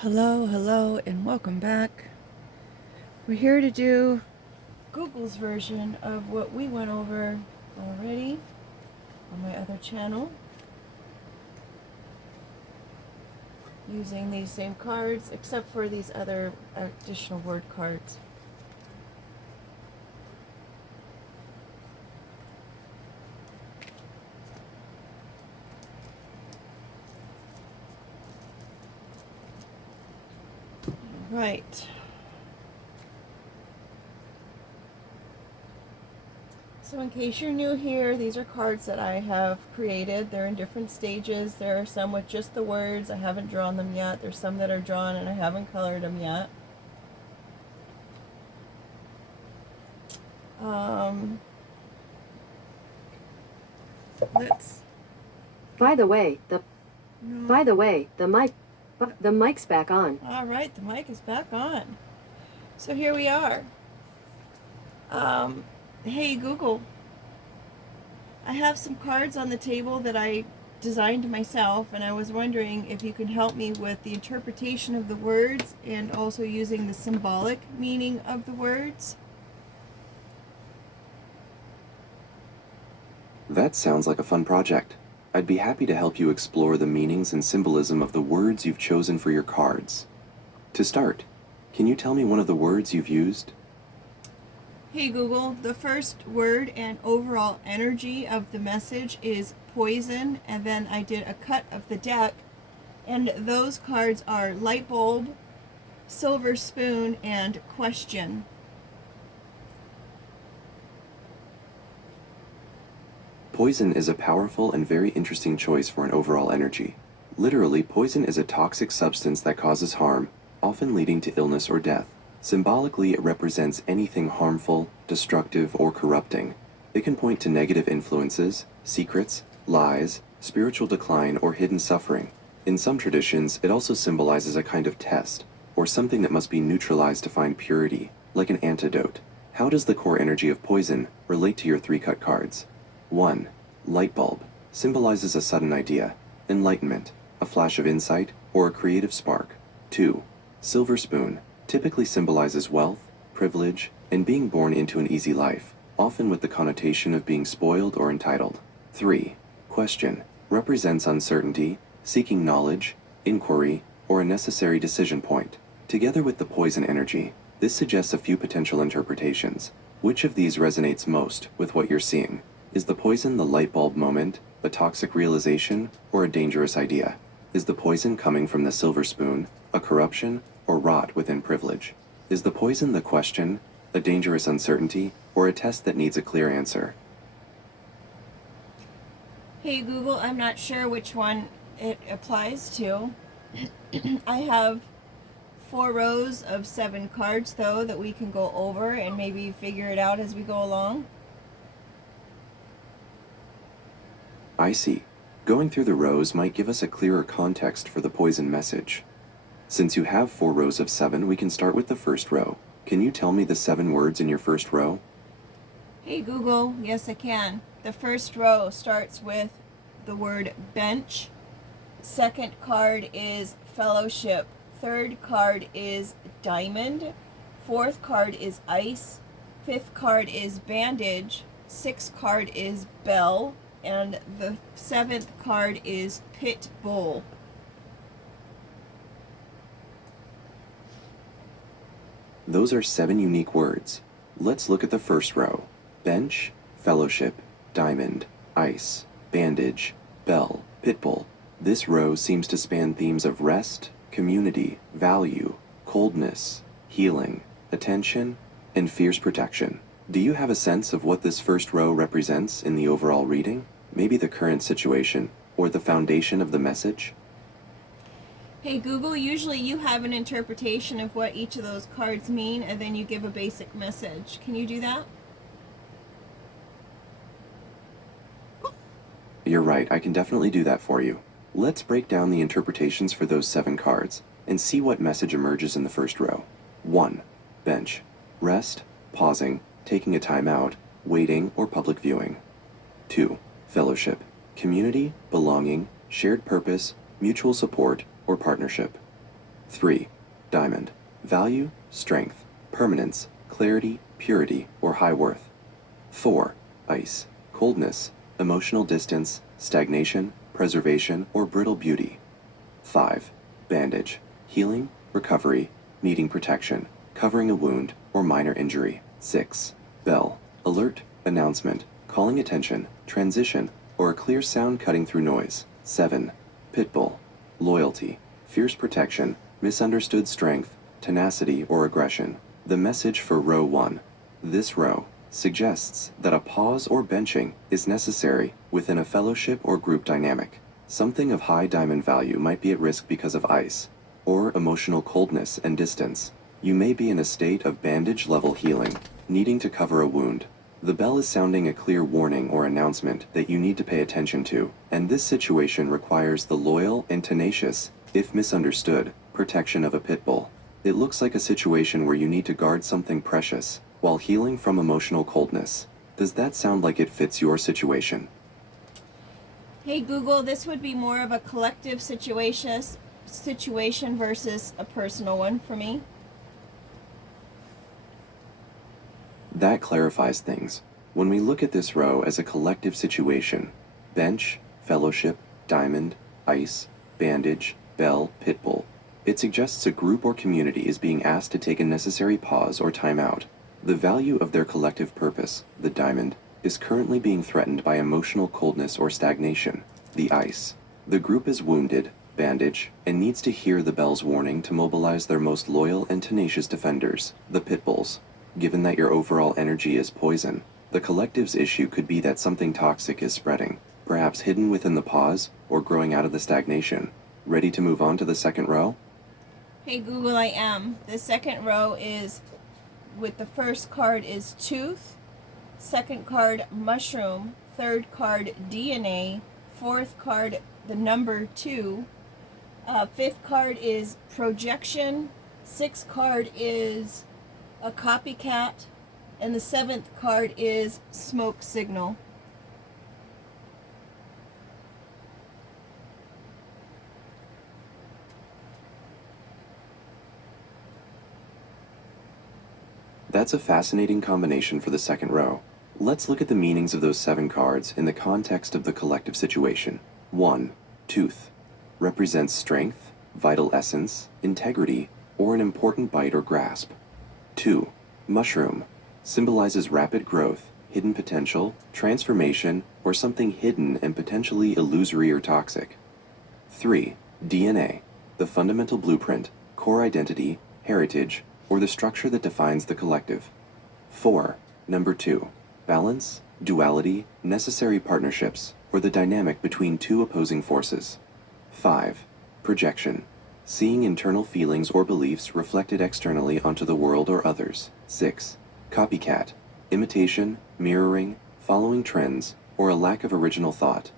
Hello, and welcome back. We're here to do Google's version of what we went over already on my other channel using these same cards, except for these other additional word cards. Right. So in case you're new here, these are cards that I have created. They're in different stages. There are some with just the words. I haven't drawn them yet. There's some that are drawn and I haven't colored them yet. Let's... By the way, the mic's back on. All right, the mic is back on. So here we are. Hey Google, I have some cards on the table that I designed myself, and I was wondering if you can help me with the interpretation of the words and also using the symbolic meaning of the words. That sounds like a fun project. I'd be happy to help you explore the meanings and symbolism of the words you've chosen for your cards. To start, can you tell me one of the words you've used? Hey Google, the first word and overall energy of the message is poison, and then I did a cut of the deck, and those cards are light bulb, silver spoon, and question. Poison is a powerful and very interesting choice for an overall energy. Literally, poison is a toxic substance that causes harm, often leading to illness or death. Symbolically, it represents anything harmful, destructive, or corrupting. It can point to negative influences, secrets, lies, spiritual decline, or hidden suffering. In some traditions, it also symbolizes a kind of test, or something that must be neutralized to find purity, like an antidote. How does the core energy of poison relate to your 3 cut cards? 1. Light bulb symbolizes a sudden idea, enlightenment, a flash of insight, or a creative spark. 2. Silver spoon typically symbolizes wealth, privilege, and being born into an easy life, often with the connotation of being spoiled or entitled. 3. Question represents uncertainty, seeking knowledge, inquiry, or a necessary decision point. Together with the poison energy, this suggests a few potential interpretations. Which of these resonates most with what you're seeing? Is the poison the light bulb moment, a toxic realization, or a dangerous idea? Is the poison coming from the silver spoon, a corruption, or rot within privilege? Is the poison the question, a dangerous uncertainty, or a test that needs a clear answer? Hey Google, I'm not sure which one it applies to. I have 4 rows of 7 cards though that we can go over and maybe figure it out as we go along. I see. Going through the rows might give us a clearer context for the poison message. Since you have 4 rows of 7, we can start with the first row. Can you tell me the 7 words in your first row? Hey Google, yes I can. The first row starts with the word bench. Second card is fellowship. Third card is diamond. Fourth card is ice. Fifth card is bandage. Sixth card is bell. And the 7th card is pit bull. Those are 7 unique words. Let's look at the first row. Bench, fellowship, diamond, ice, bandage, bell, pitbull. This row seems to span themes of rest, community, value, coldness, healing, attention, and fierce protection. Do you have a sense of what this first row represents in the overall reading? Maybe the current situation, or the foundation of the message? Hey Google, usually you have an interpretation of what each of those cards mean and then you give a basic message. Can you do that? You're right, I can definitely do that for you. Let's break down the interpretations for those 7 cards and see what message emerges in the first row. 1. Bench. Rest, pausing, taking a time out, waiting, or public viewing. 2. Fellowship. Community, belonging, shared purpose, mutual support, or partnership. 3. Diamond. Value, strength, permanence, clarity, purity, or high worth. 4. Ice. Coldness, emotional distance, stagnation, preservation, or brittle beauty. 5. Bandage. Healing, recovery, needing protection, covering a wound, or minor injury. 6. Bell. Alert, announcement, calling attention, transition, or a clear sound cutting through noise. 7. Pitbull. Loyalty, fierce protection, misunderstood strength, tenacity, or aggression. The message for row 1. This row suggests that a pause or benching is necessary within a fellowship or group dynamic. Something of high diamond value might be at risk because of ice, or emotional coldness and distance. You may be in a state of bandage-level healing, needing to cover a wound. The bell is sounding a clear warning or announcement that you need to pay attention to, and this situation requires the loyal and tenacious, if misunderstood, protection of a pit bull. It looks like a situation where you need to guard something precious while healing from emotional coldness. Does that sound like it fits your situation? Hey Google, this would be more of a collective situation versus a personal one for me. That clarifies things. When we look at this row as a collective situation, bench, fellowship, diamond, ice, bandage, bell, pitbull, it suggests a group or community is being asked to take a necessary pause or time out. The value of their collective purpose, the diamond, is currently being threatened by emotional coldness or stagnation, the ice. The group is wounded, bandage, and needs to hear the bell's warning to mobilize their most loyal and tenacious defenders, the pitbulls. Given that your overall energy is poison, the collective's issue could be that something toxic is spreading, perhaps hidden within the pause or growing out of the stagnation. Ready to move on to the second row? Hey Google, I am. The second row is, with the first card is tooth, second card mushroom, third card DNA, fourth card the number 2, fifth card is projection, sixth card is a copycat, and the seventh card is smoke signal. That's a fascinating combination for the second row. Let's look at the meanings of those 7 cards in the context of the collective situation. 1. Tooth. Represents strength, vital essence, integrity, or an important bite or grasp. 2. Mushroom. Symbolizes rapid growth, hidden potential, transformation, or something hidden and potentially illusory or toxic. 3. DNA. The fundamental blueprint, core identity, heritage, or the structure that defines the collective. 4. Number 2. Balance, duality, necessary partnerships, or the dynamic between two opposing forces. 5. Projection. Seeing internal feelings or beliefs reflected externally onto the world or others. 6. Copycat. Imitation, mirroring, following trends, or a lack of original thought.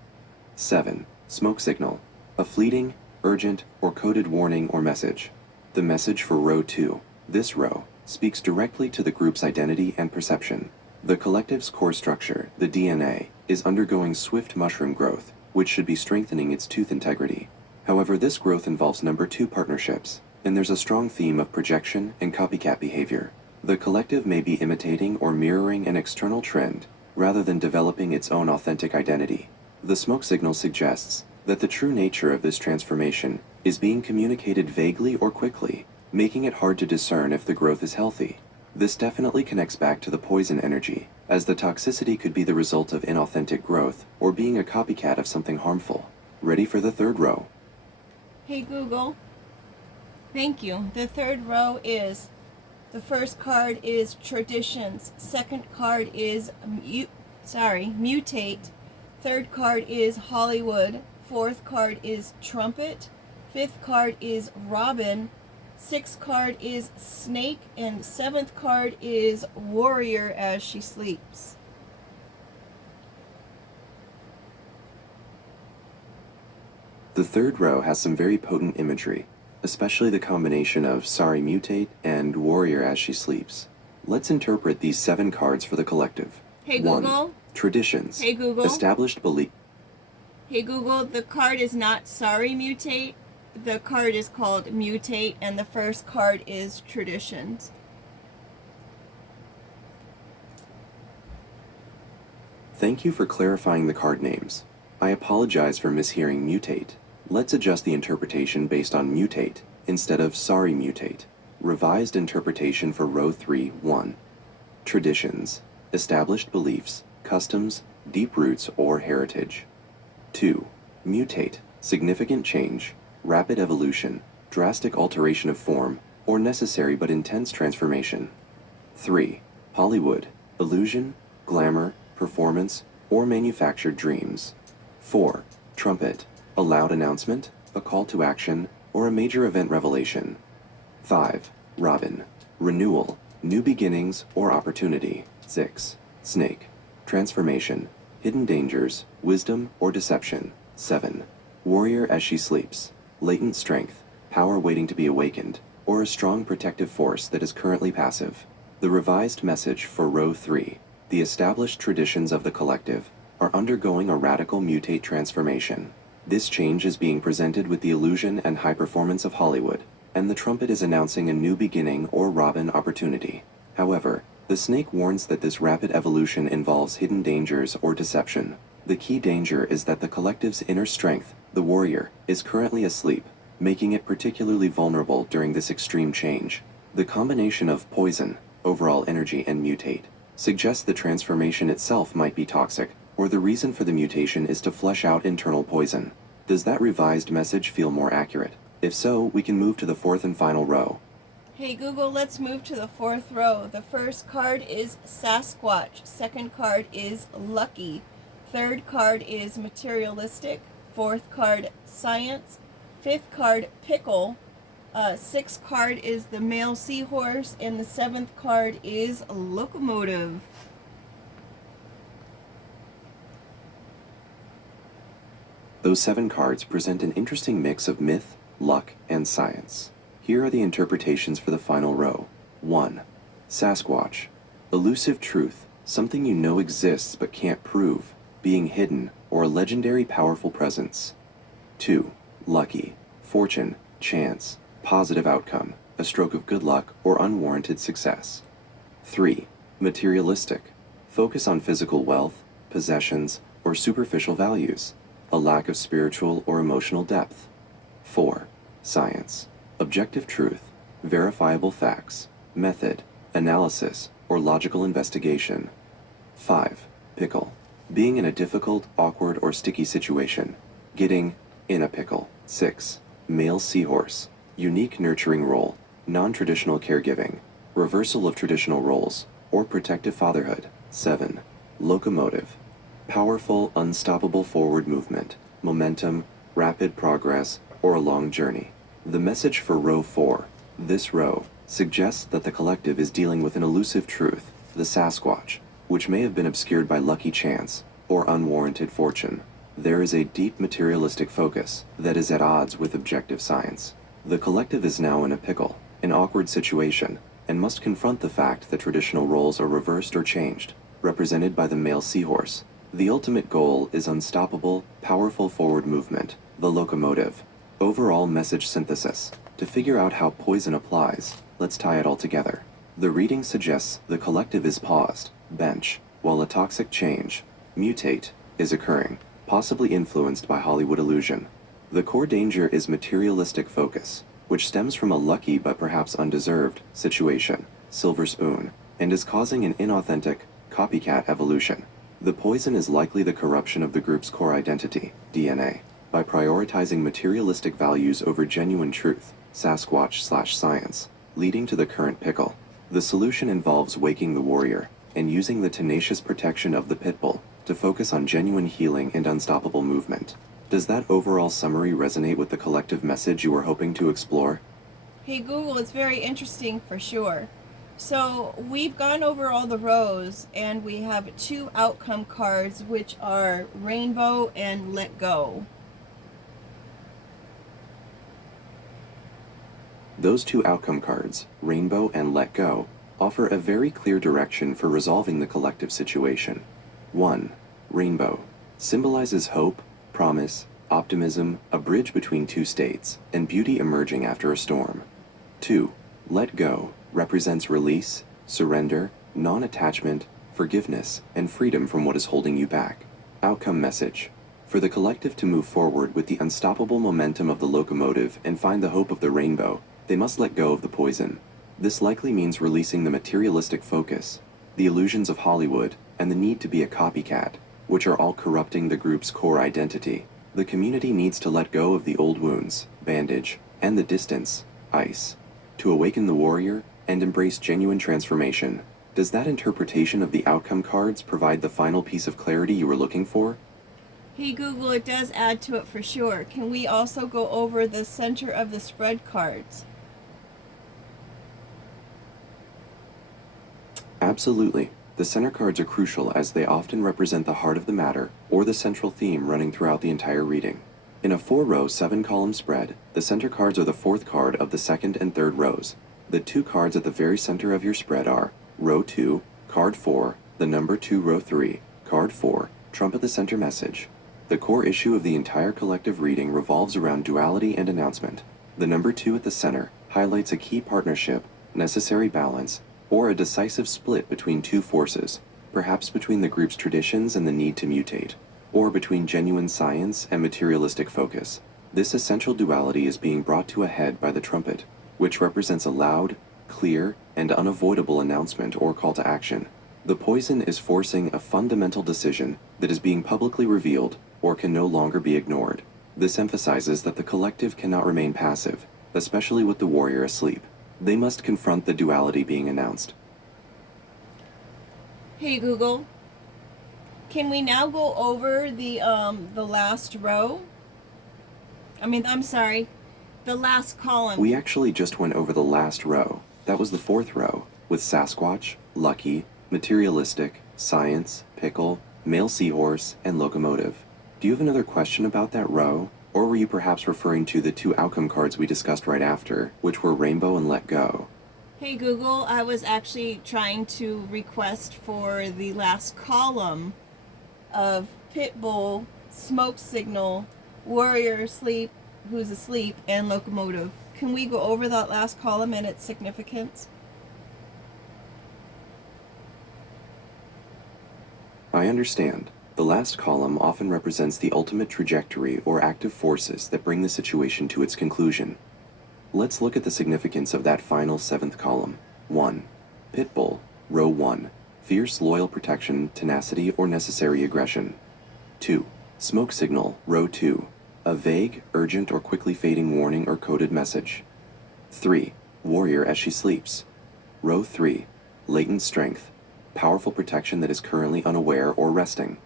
7. Smoke signal. A fleeting, urgent, or coded warning or message. The message for row 2. This row speaks directly to the group's identity and perception. The collective's core structure, the DNA, is undergoing swift mushroom growth, which should be strengthening its tooth integrity. However, this growth involves number 2 partnerships, and there's a strong theme of projection and copycat behavior. The collective may be imitating or mirroring an external trend, rather than developing its own authentic identity. The smoke signal suggests that the true nature of this transformation is being communicated vaguely or quickly, making it hard to discern if the growth is healthy. This definitely connects back to the poison energy, as the toxicity could be the result of inauthentic growth or being a copycat of something harmful. Ready for the third row? Hey Google. Thank you. The third row is, the first card is traditions, second card is mutate, third card is Hollywood, fourth card is trumpet, fifth card is robin, sixth card is snake, and seventh card is warrior as she sleeps. The third row has some very potent imagery, especially the combination of Sorry Mutate and Warrior as she sleeps. Let's interpret these 7 cards for the collective. Hey 1. Google. Traditions. Hey Google. Established belief. Hey Google, the card is not Sorry Mutate. The the card is called Mutate, and the first card is Traditions. Thank you for clarifying the card names. I apologize for mishearing mutate. Let's adjust the interpretation based on mutate instead of sorry mutate. Revised interpretation for row 3, 1. Traditions, established beliefs, customs, deep roots or heritage. 2. Mutate, significant change, rapid evolution, drastic alteration of form, or necessary but intense transformation. 3. Hollywood, illusion, glamour, performance, or manufactured dreams. 4. Trumpet, a loud announcement, a call to action, or a major event revelation. 5. Robin, renewal, new beginnings or opportunity. 6. Snake, transformation, hidden dangers, wisdom or deception. 7. Warrior as she sleeps, latent strength, power waiting to be awakened, or a strong protective force that is currently passive. The revised message for row 3. The established traditions of the collective are undergoing a radical mutate transformation. This change is being presented with the illusion and high performance of Hollywood, and the trumpet is announcing a new beginning or Robin opportunity. However, the snake warns that this rapid evolution involves hidden dangers or deception. The key danger is that the collective's inner strength, the warrior, is currently asleep, making it particularly vulnerable during this extreme change. The combination of poison, overall energy, and mutate suggests the transformation itself might be toxic, or the reason for the mutation is to flesh out internal poison. Does that revised message feel more accurate? If so, we can move to the 4th and final row. Hey Google, let's move to the 4th row. The first card is Sasquatch. Second card is Lucky. Third card is Materialistic. Fourth card, Science. Fifth card, Pickle. Sixth card is the Male Seahorse. And the 7th card is Locomotive. Those 7 cards present an interesting mix of myth, luck, and science. Here are the interpretations for the final row. 1. Sasquatch, elusive truth, something you know exists but can't prove, being hidden, or a legendary powerful presence. 2. Lucky, fortune, chance, positive outcome, a stroke of good luck or unwarranted success. 3. Materialistic, focus on physical wealth, possessions, or superficial values, a lack of spiritual or emotional depth. 4. Science, objective truth, verifiable facts, method, analysis, or logical investigation. 5. Pickle, being in a difficult, awkward, or sticky situation, getting in a pickle. 6. Male seahorse, unique nurturing role, non-traditional caregiving, reversal of traditional roles, or protective fatherhood. 7. Locomotive, powerful, unstoppable forward movement, momentum, rapid progress, or a long journey. The message for row 4, this row, suggests that the collective is dealing with an elusive truth, the Sasquatch, which may have been obscured by lucky chance or unwarranted fortune. There is a deep materialistic focus that is at odds with objective science. The collective is now in a pickle, an awkward situation, and must confront the fact that traditional roles are reversed or changed, represented by the male seahorse. The ultimate goal is unstoppable, powerful forward movement, the locomotive. Overall message synthesis. To figure out how poison applies, let's tie it all together. The reading suggests the collective is paused, bench, while a toxic change, mutate, is occurring, possibly influenced by Hollywood illusion. The core danger is materialistic focus, which stems from a lucky but perhaps undeserved situation, silver spoon, and is causing an inauthentic, copycat evolution. The poison is likely the corruption of the group's core identity, DNA, by prioritizing materialistic values over genuine truth, Sasquatch/science, leading to the current pickle. The solution involves waking the warrior and using the tenacious protection of the pitbull to focus on genuine healing and unstoppable movement. Does that overall summary resonate with the collective message you were hoping to explore? Hey Google, it's very interesting for sure. So we've gone over all the rows and we have 2 outcome cards, which are Rainbow and Let Go. Those 2 outcome cards, Rainbow and Let Go, offer a very clear direction for resolving the collective situation. 1. Rainbow symbolizes hope, promise, optimism, a bridge between two states, and beauty emerging after a storm. 2. Let go represents release, surrender, non-attachment, forgiveness, and freedom from what is holding you back. Outcome message. For the collective to move forward with the unstoppable momentum of the locomotive and find the hope of the rainbow, they must let go of the poison. This likely means releasing the materialistic focus, the illusions of Hollywood, and the need to be a copycat, which are all corrupting the group's core identity. The community needs to let go of the old wounds, bandage, and the distance, ice, to awaken the warrior and embrace genuine transformation. Does that interpretation of the outcome cards provide the final piece of clarity you were looking for? Hey Google, it does add to it for sure. Can we also go over the center of the spread cards? Absolutely. The center cards are crucial as they often represent the heart of the matter or the central theme running throughout the entire reading. In a 4-row, 7-column spread, the center cards are the fourth card of the second and third rows. The 2 cards at the very center of your spread are row 2, card 4, the number 2, row 3, card 4, trumpet the center message. The core issue of the entire collective reading revolves around duality and announcement. The number 2 at the center highlights a key partnership, necessary balance, or a decisive split between two forces, perhaps between the group's traditions and the need to mutate, or between genuine science and materialistic focus. This essential duality is being brought to a head by the trumpet, which represents a loud, clear, and unavoidable announcement or call to action. The poison is forcing a fundamental decision that is being publicly revealed or can no longer be ignored. This emphasizes that the collective cannot remain passive, especially with the warrior asleep. They must confront the duality being announced. Hey Google, can we now go over the last row? The last column. We actually just went over the last row. That was the 4th row, with Sasquatch, Lucky, Materialistic, Science, Pickle, Male Seahorse, and Locomotive. Do you have another question about that row? Or were you perhaps referring to the 2 outcome cards we discussed right after, which were Rainbow and Let Go? Hey Google, I was actually trying to request for the last column of Pitbull, Smoke Signal, Warrior Sleep, who's asleep, and Locomotive. Can we go over that last column and its significance? I understand. The last column often represents the ultimate trajectory or active forces that bring the situation to its conclusion. Let's look at the significance of that final 7th column. 1. Pitbull, row 1. Fierce, loyal protection, tenacity, or necessary aggression. 2. Smoke signal, row 2. A vague, urgent, or quickly fading warning or coded message. 3. Warrior as she sleeps. Row 3. Latent strength, powerful protection that is currently unaware or resting.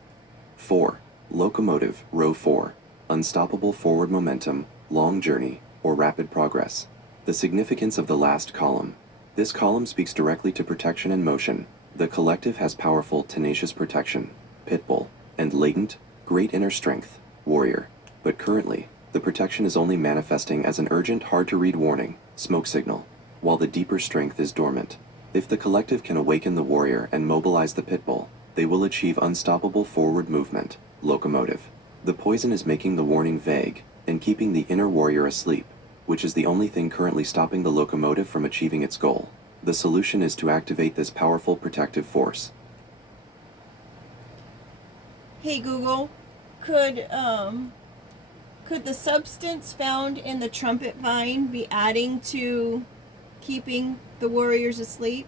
4. Locomotive, row 4. Unstoppable forward momentum, long journey, or rapid progress. The significance of the last column. This column speaks directly to protection and motion. The collective has powerful, tenacious protection, Pitbull, and latent, great inner strength, Warrior. But currently, the protection is only manifesting as an urgent, hard-to-read warning, Smoke Signal, while the deeper strength is dormant. If the collective can awaken the Warrior and mobilize the Pitbull, they will achieve unstoppable forward movement, Locomotive. The poison is making the warning vague and keeping the inner warrior asleep, which is the only thing currently stopping the locomotive from achieving its goal. The solution is to activate this powerful protective force. Hey Google, could the substance found in the trumpet vine be adding to keeping the warriors asleep?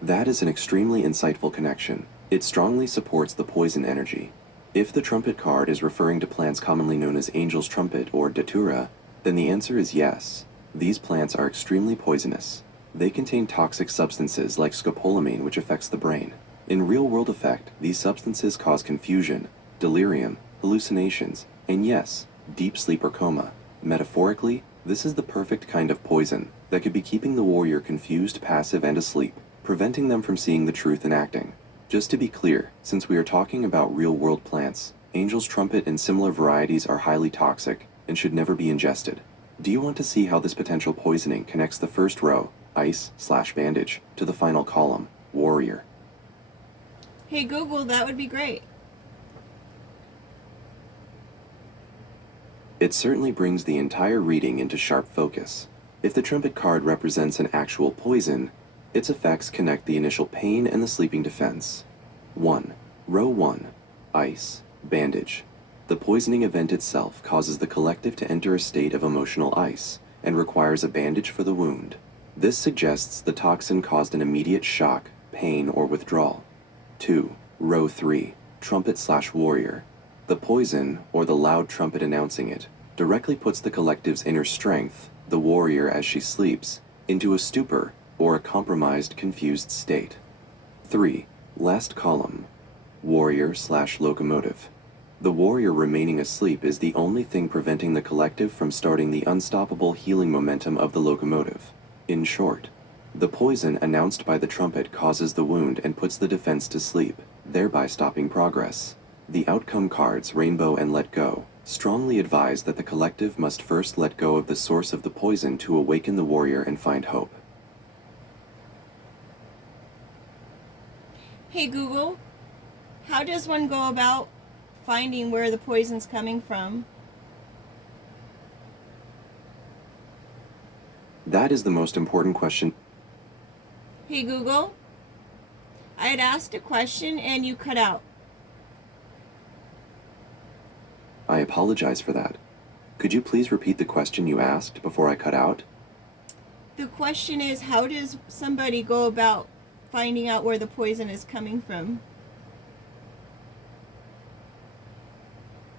That is an extremely insightful connection. It strongly supports the poison energy. If the trumpet card is referring to plants commonly known as angel's trumpet or datura, then the answer is yes. These plants are extremely poisonous. They contain toxic substances like scopolamine, which affects the brain. In real-world effect, these substances cause confusion, delirium, hallucinations, and yes, deep sleep or coma. Metaphorically, this is the perfect kind of poison that could be keeping the warrior confused, passive, and asleep, preventing them from seeing the truth in acting. Just to be clear, since we are talking about real-world plants, angel's trumpet and similar varieties are highly toxic and should never be ingested. Do you want to see how this potential poisoning connects the first row ice/bandage, to the final column, warrior. Hey Google, that would be great. It certainly brings the entire reading into sharp focus. If the trumpet card represents an actual poison, its effects connect the initial pain and the sleeping defense. 1. Row 1. Ice. Bandage. The poisoning event itself causes the collective to enter a state of emotional ice and requires a bandage for the wound. This suggests the toxin caused an immediate shock, pain, or withdrawal. 2. Row 3. Trumpet/warrior. The poison, or the loud trumpet announcing it, directly puts the collective's inner strength, the warrior as she sleeps, into a stupor or a compromised, confused state. 3. Last column. Warrior/locomotive. The warrior remaining asleep is the only thing preventing the collective from starting the unstoppable healing momentum of the locomotive. In short, the poison announced by the trumpet causes the wound and puts the defense to sleep, thereby stopping progress. The outcome cards, Rainbow and Let Go, strongly advise that the collective must first let go of the source of the poison to awaken the warrior and find hope. Hey Google, how does one go about finding where the poison's coming from? That is the most important question. Hey Google, I had asked a question and you cut out. I apologize for that. Could you please repeat the question you asked before I cut out? The question is, how does somebody go about finding out where the poison is coming from?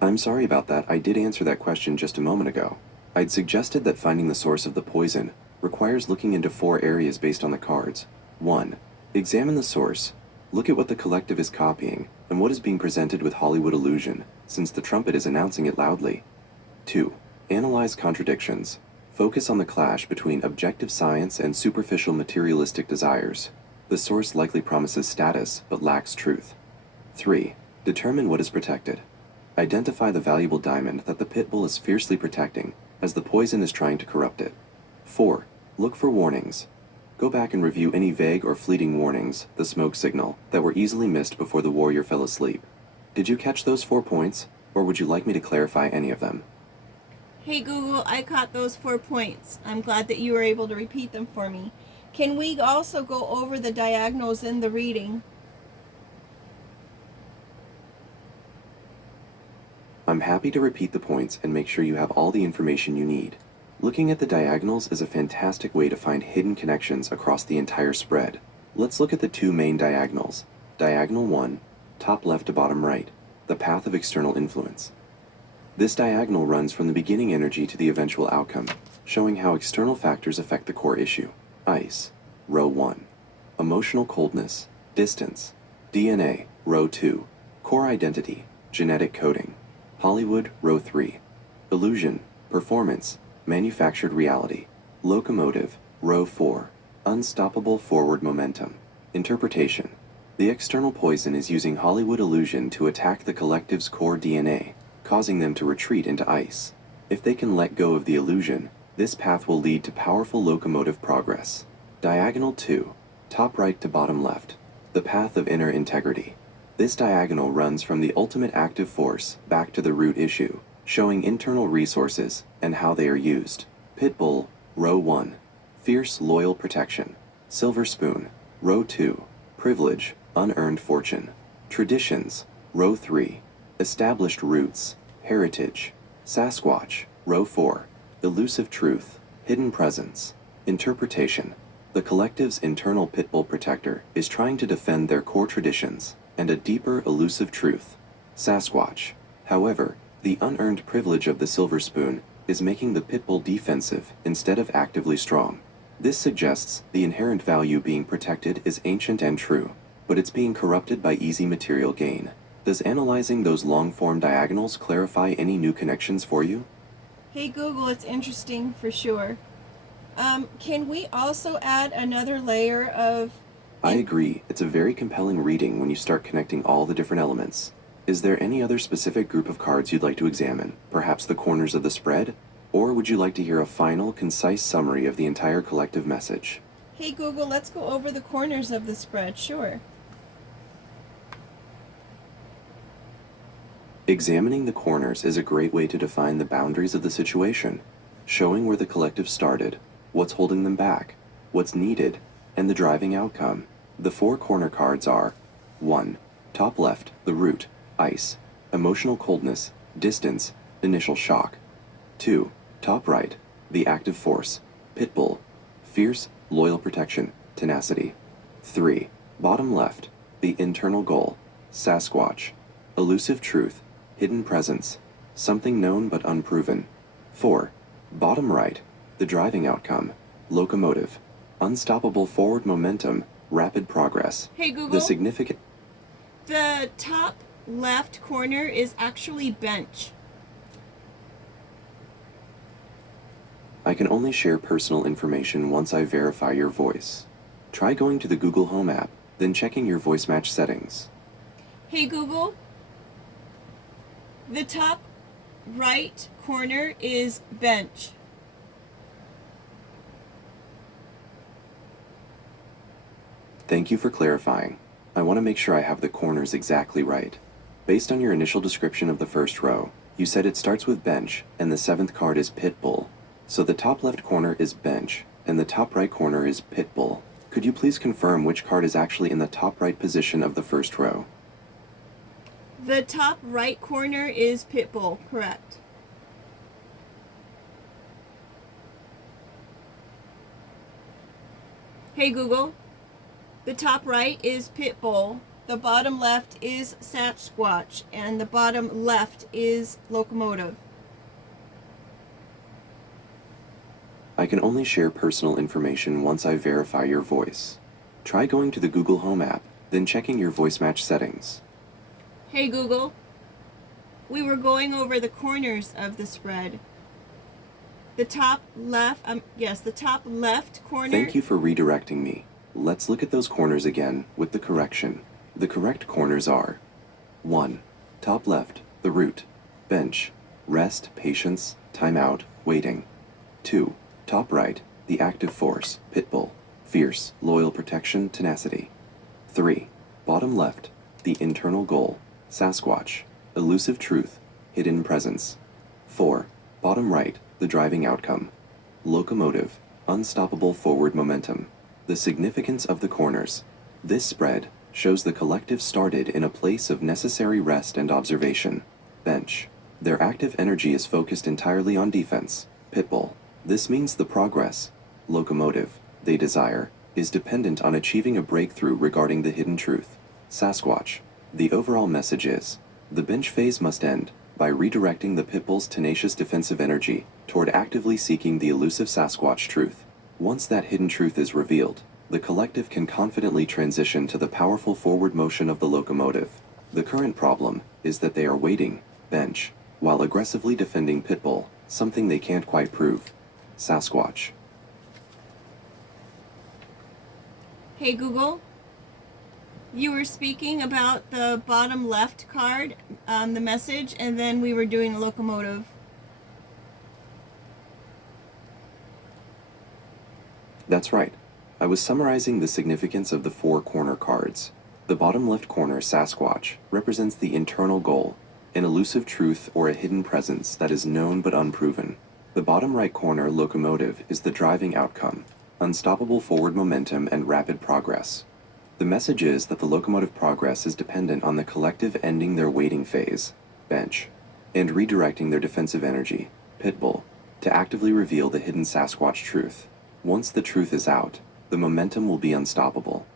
I'm sorry about that. I did answer that question just a moment ago. I'd suggested that finding the source of the poison requires looking into 4 areas based on the cards. 1. Examine the source. Look at what the collective is copying and what is being presented with Hollywood illusion, since the trumpet is announcing it loudly. 2. Analyze contradictions. Focus on the clash between objective science and superficial materialistic desires. The source likely promises status but lacks truth. 3. Determine what is protected. Identify the valuable diamond that the pit bull is fiercely protecting, as the poison is trying to corrupt it. 4. Look for warnings. Go back and review any vague or fleeting warnings, the smoke signal, that were easily missed before the warrior fell asleep. Did you catch those 4 points, or would you like me to clarify any of them? Hey Google, I caught those 4 points. I'm glad that you were able to repeat them for me. Can we also go over the diagonals in the reading? I'm happy to repeat the points and make sure you have all the information you need. Looking at the diagonals is a fantastic way to find hidden connections across the entire spread. Let's look at the 2 main diagonals. Diagonal 1, top left to bottom right, the path of external influence. This diagonal runs from the beginning energy to the eventual outcome, showing how external factors affect the core issue. Ice, row 1. Emotional coldness, distance. DNA, row 2. Core identity, genetic coding. Hollywood, row 3. Illusion, performance, manufactured reality. Locomotive, row 4. Unstoppable forward momentum. Interpretation. The external poison is using Hollywood illusion to attack the collective's core DNA, causing them to retreat into ice. If they can let go of the illusion, this path will lead to powerful locomotive progress. Diagonal 2, top right to bottom left. The path of inner integrity. This diagonal runs from the ultimate active force back to the root issue, showing internal resources and how they are used. Pitbull, row 1. Fierce loyal protection. Silver spoon, row 2. Privilege, unearned fortune. Traditions, row 3. Established roots, heritage. Sasquatch, row 4. Elusive truth, hidden presence. Interpretation. The collective's internal pitbull protector is trying to defend their core traditions and a deeper elusive truth. Sasquatch. However, the unearned privilege of the silver spoon is making the pitbull defensive instead of actively strong. This suggests the inherent value being protected is ancient and true, but it's being corrupted by easy material gain. Does analyzing those long-form diagonals clarify any new connections for you? Hey Google, it's interesting for sure. Can we also add another layer of... I agree. It's a very compelling reading when you start connecting all the different elements. Is there any other specific group of cards you'd like to examine? Perhaps the corners of the spread? Or would you like to hear a final, concise summary of the entire collective message? Hey Google, let's go over the corners of the spread. Sure. Examining the corners is a great way to define the boundaries of the situation, showing where the collective started, what's holding them back, what's needed, and the driving outcome. The 4 corner cards are 1. Top left, the root, ice, emotional coldness, distance, initial shock. 2. Top right, the active force, pitbull, fierce, loyal protection, tenacity. 3. Bottom left, the internal goal, Sasquatch, elusive truth, hidden presence, something known but unproven. 4. Bottom right, the driving outcome, locomotive, unstoppable forward momentum, rapid progress. Hey Google. The top left corner is actually bench. I can only share personal information once I verify your voice. Try going to the Google Home app, then checking your voice match settings. Hey Google. The top right corner is bench. Thank you for clarifying. I want to make sure I have the corners exactly right. Based on your initial description of the first row, you said it starts with bench and the 7th card is pitbull. So the top left corner is bench and the top right corner is pitbull. Could you please confirm which card is actually in the top right position of the first row? The top right corner is pitbull, correct. Hey Google. The top right is pitbull, the bottom left is Sasquatch, and the bottom left is locomotive. I can only share personal information once I verify your voice. Try going to the Google Home app, then checking your voice match settings. Hey Google. We were going over the corners of the spread. The top left, the top left corner. Thank you for redirecting me. Let's look at those corners again with the correction. The correct corners are 1. Top left, the root, bench, rest, patience, timeout, waiting. 2. Top right, the active force, pitbull, fierce, loyal protection, tenacity. 3. Bottom left, the internal goal, Sasquatch, elusive truth, hidden presence. 4. Bottom right, the driving outcome, locomotive, unstoppable forward momentum. The significance of the corners. This spread shows the collective started in a place of necessary rest and observation, bench. Their active energy is focused entirely on defense, pitbull. This means the progress, locomotive, they desire, is dependent on achieving a breakthrough regarding the hidden truth, Sasquatch. The overall message is, the bench phase must end by redirecting the pitbull's tenacious defensive energy toward actively seeking the elusive Sasquatch truth. Once that hidden truth is revealed, the collective can confidently transition to the powerful forward motion of the locomotive. The current problem is that they are waiting, bench, while aggressively defending pitbull, something they can't quite prove, Sasquatch. Hey Google. You were speaking about the bottom left card, the message, and then we were doing locomotive. That's right. I was summarizing the significance of the 4 corner cards. The bottom left corner, Sasquatch, represents the internal goal, an elusive truth or a hidden presence that is known but unproven. The bottom right corner, locomotive, is the driving outcome, unstoppable forward momentum and rapid progress. The message is that the locomotive progress is dependent on the collective ending their waiting phase, bench, and redirecting their defensive energy, pitbull, to actively reveal the hidden Sasquatch truth. Once the truth is out, the momentum will be unstoppable.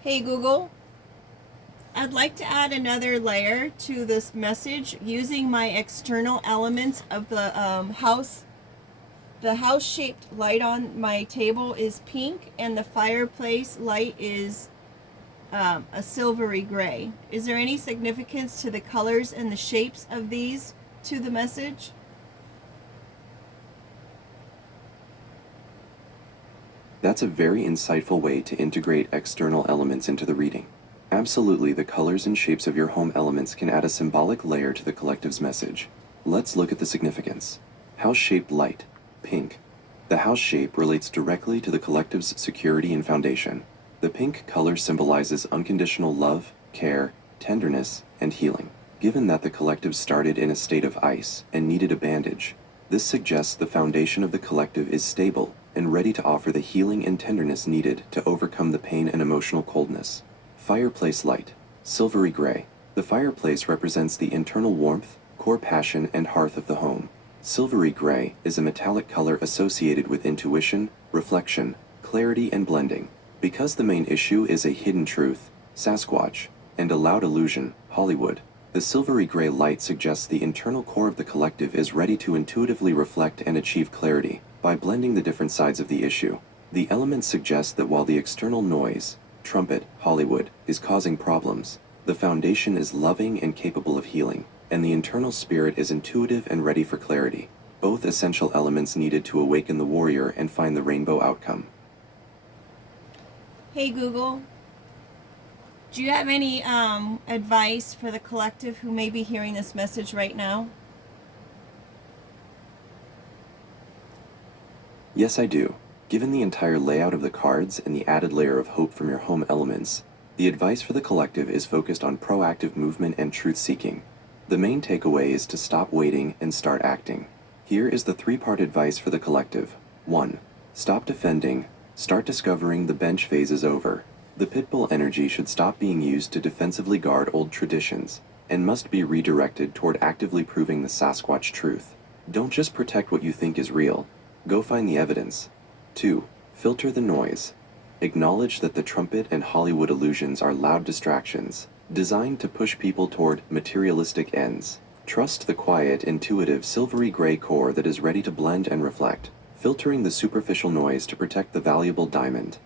Hey Google. I'd like to add another layer to this message using my external elements of the house. The house-shaped light on my table is pink, and the fireplace light is a silvery gray. Is there any significance to the colors and the shapes of these to the message? That's a very insightful way to integrate external elements into the reading. Absolutely, the colors and shapes of your home elements can add a symbolic layer to the collective's message. Let's look at the significance. House-shaped light, pink. The house shape relates directly to the collective's security and foundation. The pink color symbolizes unconditional love, care, tenderness, and healing. Given that the collective started in a state of ice and needed a bandage, this suggests the foundation of the collective is stable and ready to offer the healing and tenderness needed to overcome the pain and emotional coldness. Fireplace light, silvery gray. The fireplace represents the internal warmth, core passion, and hearth of the home. Silvery gray is a metallic color associated with intuition, reflection, clarity, and blending. Because the main issue is a hidden truth, Sasquatch, and a loud illusion, Hollywood, the silvery gray light suggests the internal core of the collective is ready to intuitively reflect and achieve clarity. By blending the different sides of the issue, the elements suggest that while the external noise, trumpet, Hollywood, is causing problems, the foundation is loving and capable of healing, and the internal spirit is intuitive and ready for clarity, both essential elements needed to awaken the warrior and find the rainbow outcome. Hey Google, do you have any advice for the collective who may be hearing this message right now? Yes, I do. Given the entire layout of the cards and the added layer of hope from your home elements, the advice for the collective is focused on proactive movement and truth-seeking. The main takeaway is to stop waiting and start acting. Here is the three-part advice for the collective. 1. Stop defending. Start discovering the bench phase is over. The pitbull energy should stop being used to defensively guard old traditions and must be redirected toward actively proving the Sasquatch truth. Don't just protect what you think is real. Go find the evidence. 2. Filter the noise. Acknowledge that the trumpet and Hollywood illusions are loud distractions, designed to push people toward materialistic ends. Trust the quiet, intuitive, silvery gray core that is ready to blend and reflect, filtering the superficial noise to protect the valuable diamond.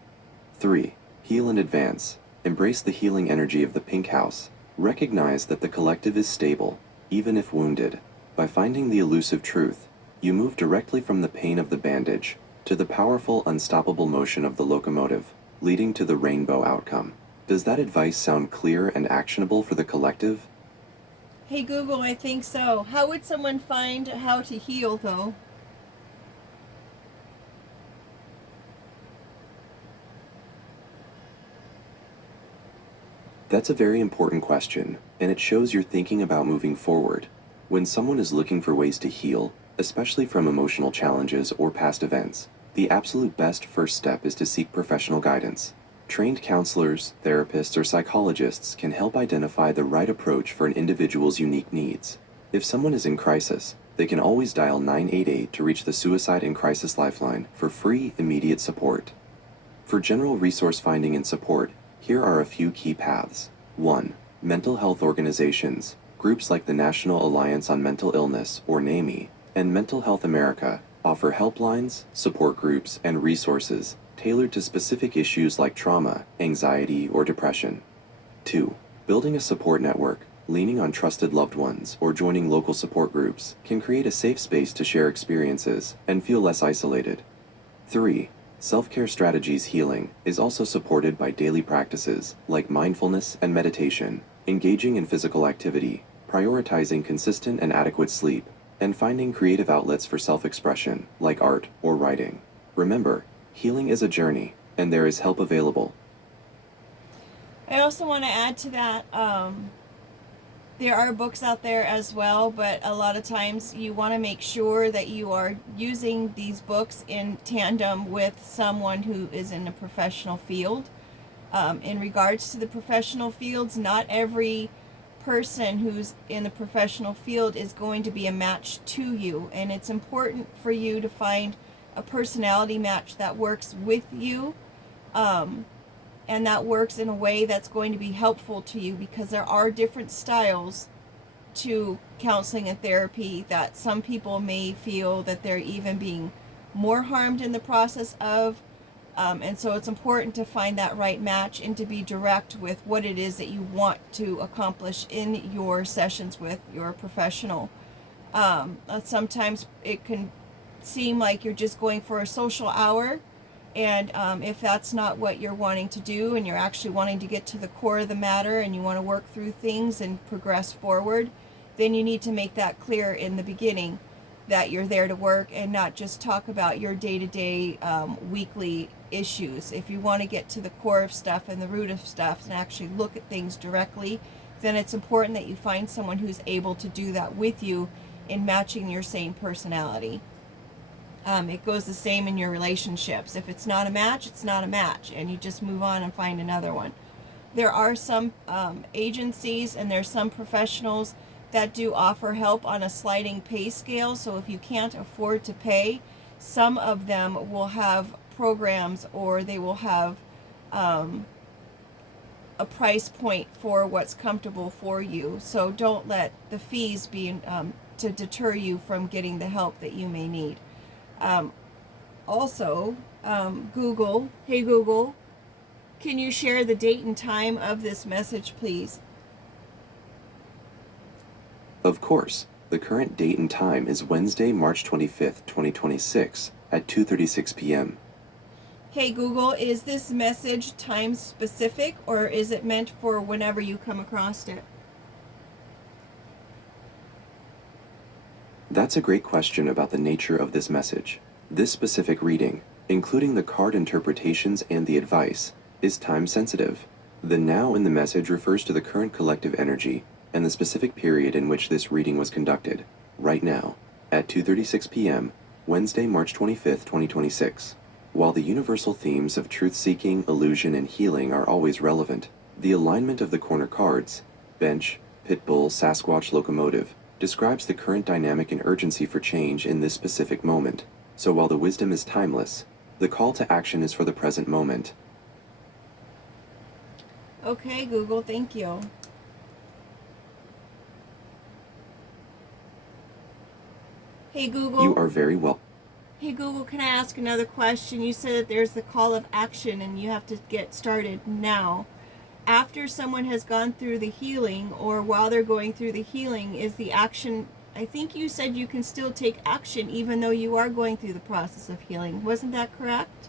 3. Heal and advance. Embrace the healing energy of the pink house. Recognize that the collective is stable, even if wounded. By finding the elusive truth, you move directly from the pain of the bandage to the powerful, unstoppable motion of the locomotive, leading to the rainbow outcome. Does that advice sound clear and actionable for the collective? Hey Google, I think so. How would someone find how to heal though? That's a very important question, and it shows you're thinking about moving forward. When someone is looking for ways to heal, especially from emotional challenges or past events, the absolute best first step is to seek professional guidance. Trained counselors, therapists, or psychologists can help identify the right approach for an individual's unique needs. If someone is in crisis, they can always dial 988 to reach the Suicide and Crisis Lifeline for free, immediate support. For general resource finding and support, here are a few key paths. 1. Mental health organizations. Groups like the National Alliance on Mental Illness, or NAMI, and Mental Health America offer helplines, support groups, and resources tailored to specific issues like trauma, anxiety, or depression. 2. Building a support network, leaning on trusted loved ones, or joining local support groups can create a safe space to share experiences and feel less isolated. 3. Self-care strategies healing is also supported by daily practices like mindfulness and meditation, engaging in physical activity, prioritizing consistent and adequate sleep, and finding creative outlets for self-expression like art or writing. Remember, healing is a journey, and there is help available. I also want to add to that, there are books out there as well, but a lot of times you want to make sure that you are using these books in tandem with someone who is in a professional field. In regards to the professional fields, not every person who's in the professional field is going to be a match to you, and it's important for you to find a personality match that works with you, and that works in a way that's going to be helpful to you, because there are different styles to counseling and therapy that some people may feel that they're even being more harmed in the process of, and so it's important to find that right match and to be direct with what it is that you want to accomplish in your sessions with your professional. Sometimes it can seem like you're just going for a social hour, and if that's not what you're wanting to do, and you're actually wanting to get to the core of the matter and you want to work through things and progress forward, then you need to make that clear in the beginning. that you're there to work and not just talk about your day-to-day weekly issues. If you want to get to the core of stuff and the root of stuff and actually look at things directly, then it's important that you find someone who's able to do that with you in matching your same personality. It goes the same in your relationships. If it's not a match, it's not a match, and you just move on and find another one. There are some agencies and there's some professionals that do offer help on a sliding pay scale. So if you can't afford to pay, some of them will have programs, or they will have a price point for what's comfortable for you. So don't let the fees be to deter you from getting the help that you may need. Google, hey Google, can you share the date and time of this message, please? Of course, the current date and time is Wednesday, March 25th, 2026 at 2:36 p.m. Hey Google, is this message time specific, or is it meant for whenever you come across it? That's a great question about the nature of this message. This specific reading, including the card interpretations and the advice, is time sensitive. The now in the message refers to the current collective energy and the specific period in which this reading was conducted, right now, at 2:36 p.m., Wednesday, March 25th, 2026. While the universal themes of truth-seeking, illusion, and healing are always relevant, the alignment of the corner cards, bench, pit bull, Sasquatch, locomotive, describes the current dynamic and urgency for change in this specific moment. So while the wisdom is timeless, the call to action is for the present moment. Okay, Google, thank you. Hey Google. You are very well. Hey Google, can I ask another question? You said that there's the call of action and you have to get started now. After someone has gone through the healing, or while they're going through the healing, is the action, I think you said you can still take action even though you are going through the process of healing. Wasn't that correct?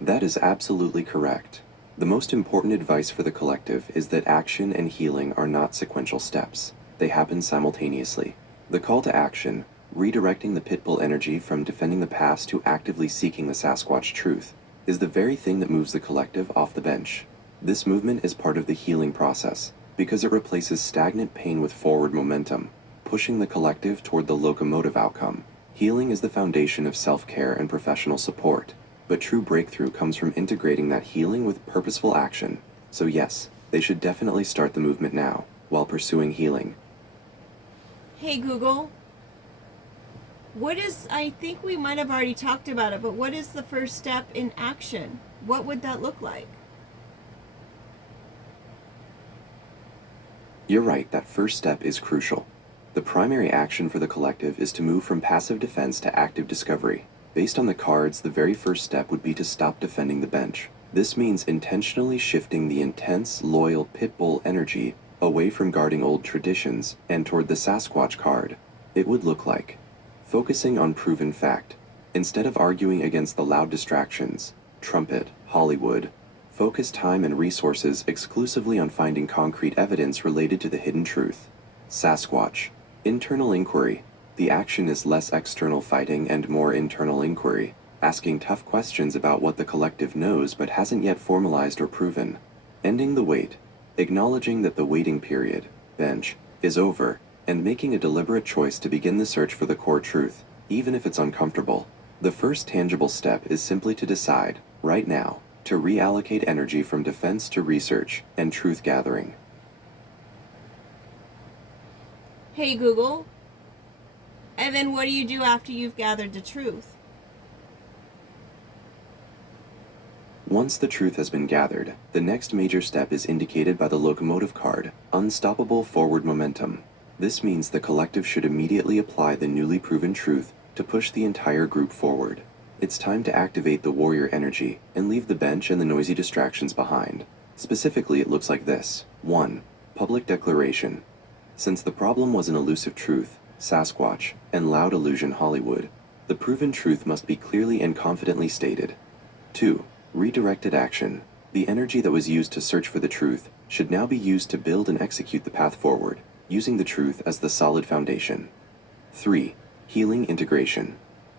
That is absolutely correct. The most important advice for the collective is that action and healing are not sequential steps. They happen simultaneously. The call to action, redirecting the pitbull energy from defending the past to actively seeking the Sasquatch truth, is the very thing that moves the collective off the bench. This movement is part of the healing process because it replaces stagnant pain with forward momentum, pushing the collective toward the locomotive outcome. Healing is the foundation of self-care and professional support, but true breakthrough comes from integrating that healing with purposeful action. So yes, they should definitely start the movement now, while pursuing healing. Hey Google, I think we might have already talked about it, but what is the first step in action? What would that look like? You're right, that first step is crucial. The primary action for the collective is to move from passive defense to active discovery. Based on the cards, the very first step would be to stop defending the bench. This means intentionally shifting the intense, loyal pitbull energy away from guarding old traditions and toward the Sasquatch card. It would look like focusing on proven fact. Instead of arguing against the loud distractions, trumpet, Hollywood, focus time and resources exclusively on finding concrete evidence related to the hidden truth. Sasquatch, internal inquiry. The action is less external fighting and more internal inquiry, asking tough questions about what the collective knows but hasn't yet formalized or proven. Ending the wait, acknowledging that the waiting period, bench, is over, and making a deliberate choice to begin the search for the core truth, even if it's uncomfortable. The first tangible step is simply to decide, right now, to reallocate energy from defense to research and truth gathering. Hey Google, and then what do you do after you've gathered the truth? Once the truth has been gathered, the next major step is indicated by the locomotive card, unstoppable forward momentum. This means the collective should immediately apply the newly proven truth to push the entire group forward. It's time to activate the warrior energy and leave the bench and the noisy distractions behind. Specifically, it looks like this. 1. Public declaration. Since the problem was an elusive truth, Sasquatch, and loud illusion Hollywood, the proven truth must be clearly and confidently stated. 2. Redirected action. The energy that was used to search for the truth should now be used to build and execute the path forward. using the truth as the solid foundation. 3. Healing integration.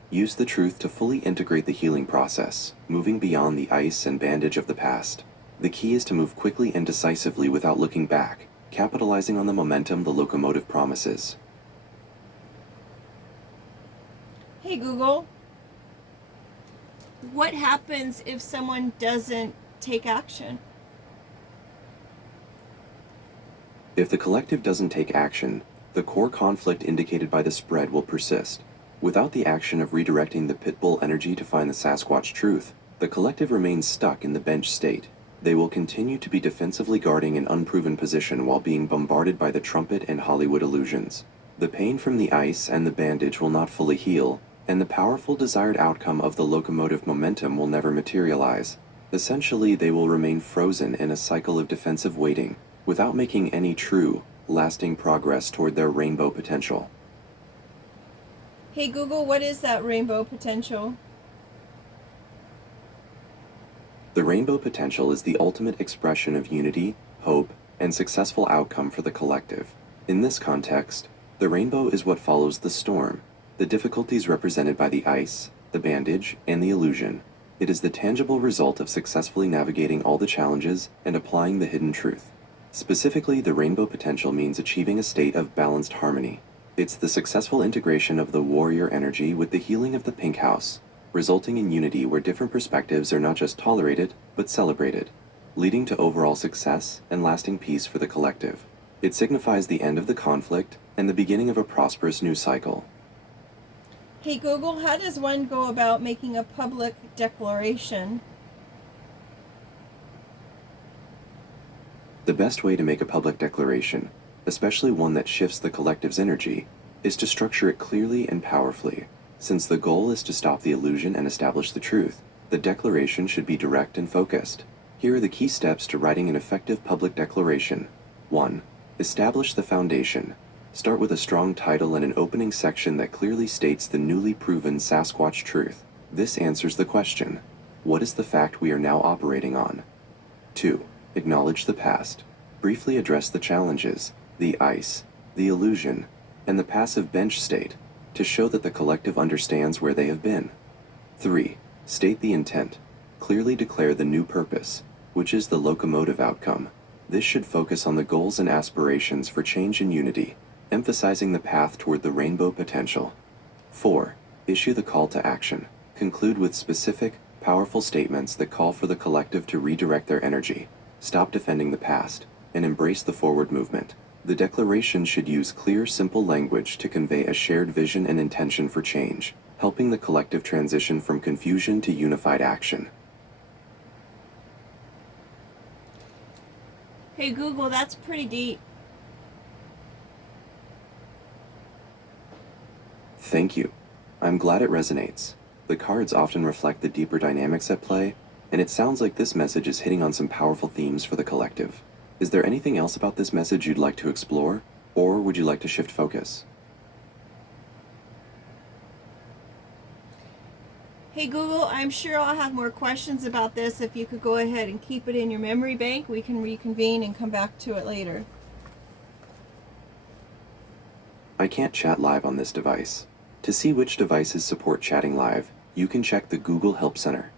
Use the truth to fully integrate the healing process, moving beyond the ice and bandage of the past. The key is to move quickly and decisively without looking back, capitalizing on the momentum the locomotive promises. Hey Google, what happens if someone doesn't take action? If the collective doesn't take action, the core conflict indicated by the spread will persist. Without the action of redirecting the pitbull energy to find the Sasquatch truth, the collective remains stuck in the bench state. They will continue to be defensively guarding an unproven position while being bombarded by the trumpet and Hollywood illusions. The pain from the ice and the bandage will not fully heal, and the powerful desired outcome of the locomotive momentum will never materialize. Essentially, they will remain frozen in a cycle of defensive waiting, without making any true, lasting progress toward their rainbow potential. Hey Google, what is that rainbow potential? The rainbow potential is the ultimate expression of unity, hope, and successful outcome for the collective. In this context, the rainbow is what follows the storm, the difficulties represented by the ice, the bandage, and the illusion. It is the tangible result of successfully navigating all the challenges and applying the hidden truth. Specifically, the rainbow potential means achieving a state of balanced harmony. It's the successful integration of the warrior energy with the healing of the pink house, resulting in unity where different perspectives are not just tolerated, but celebrated, leading to overall success and lasting peace for the collective. It signifies the end of the conflict and the beginning of a prosperous new cycle. Hey Google, how does one go about making a public declaration? The best way to make a public declaration, especially one that shifts the collective's energy, is to structure it clearly and powerfully. Since the goal is to stop the illusion and establish the truth, the declaration should be direct and focused. Here are the key steps to writing an effective public declaration. 1. Establish the foundation. Start with a strong title and an opening section that clearly states the newly proven Sasquatch truth. This answers the question, what is the fact we are now operating on? 2. Acknowledge the past. Briefly address the challenges, the ice, the illusion, and the passive bench state, to show that the collective understands where they have been. 3. State the intent. Clearly declare the new purpose, which is the locomotive outcome. This should focus on the goals and aspirations for change and unity, emphasizing the path toward the rainbow potential. 4. Issue the call to action. Conclude with specific, powerful statements that call for the collective to redirect their energy, stop defending the past, and embrace the forward movement. The declaration should use clear, simple language to convey a shared vision and intention for change, helping the collective transition from confusion to unified action. Hey Google, that's pretty deep. Thank you. I'm glad it resonates. The cards often reflect the deeper dynamics at play, and it sounds like this message is hitting on some powerful themes for the collective. Is there anything else about this message you'd like to explore, or would you like to shift focus? Hey Google, I'm sure I'll have more questions about this. If you could go ahead and keep it in your memory bank, we can reconvene and come back to it later. I can't chat live on this device. To see which devices support chatting live, you can check the Google Help Center.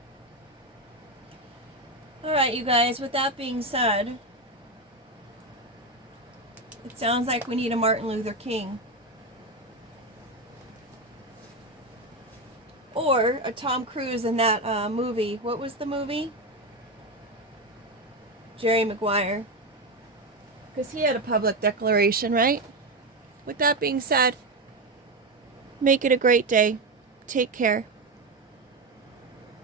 Alright, you guys, with that being said, it sounds like we need a Martin Luther King. Or a Tom Cruise in that movie. What was the movie? Jerry Maguire. Because he had a public declaration, right? With that being said, make it a great day. Take care.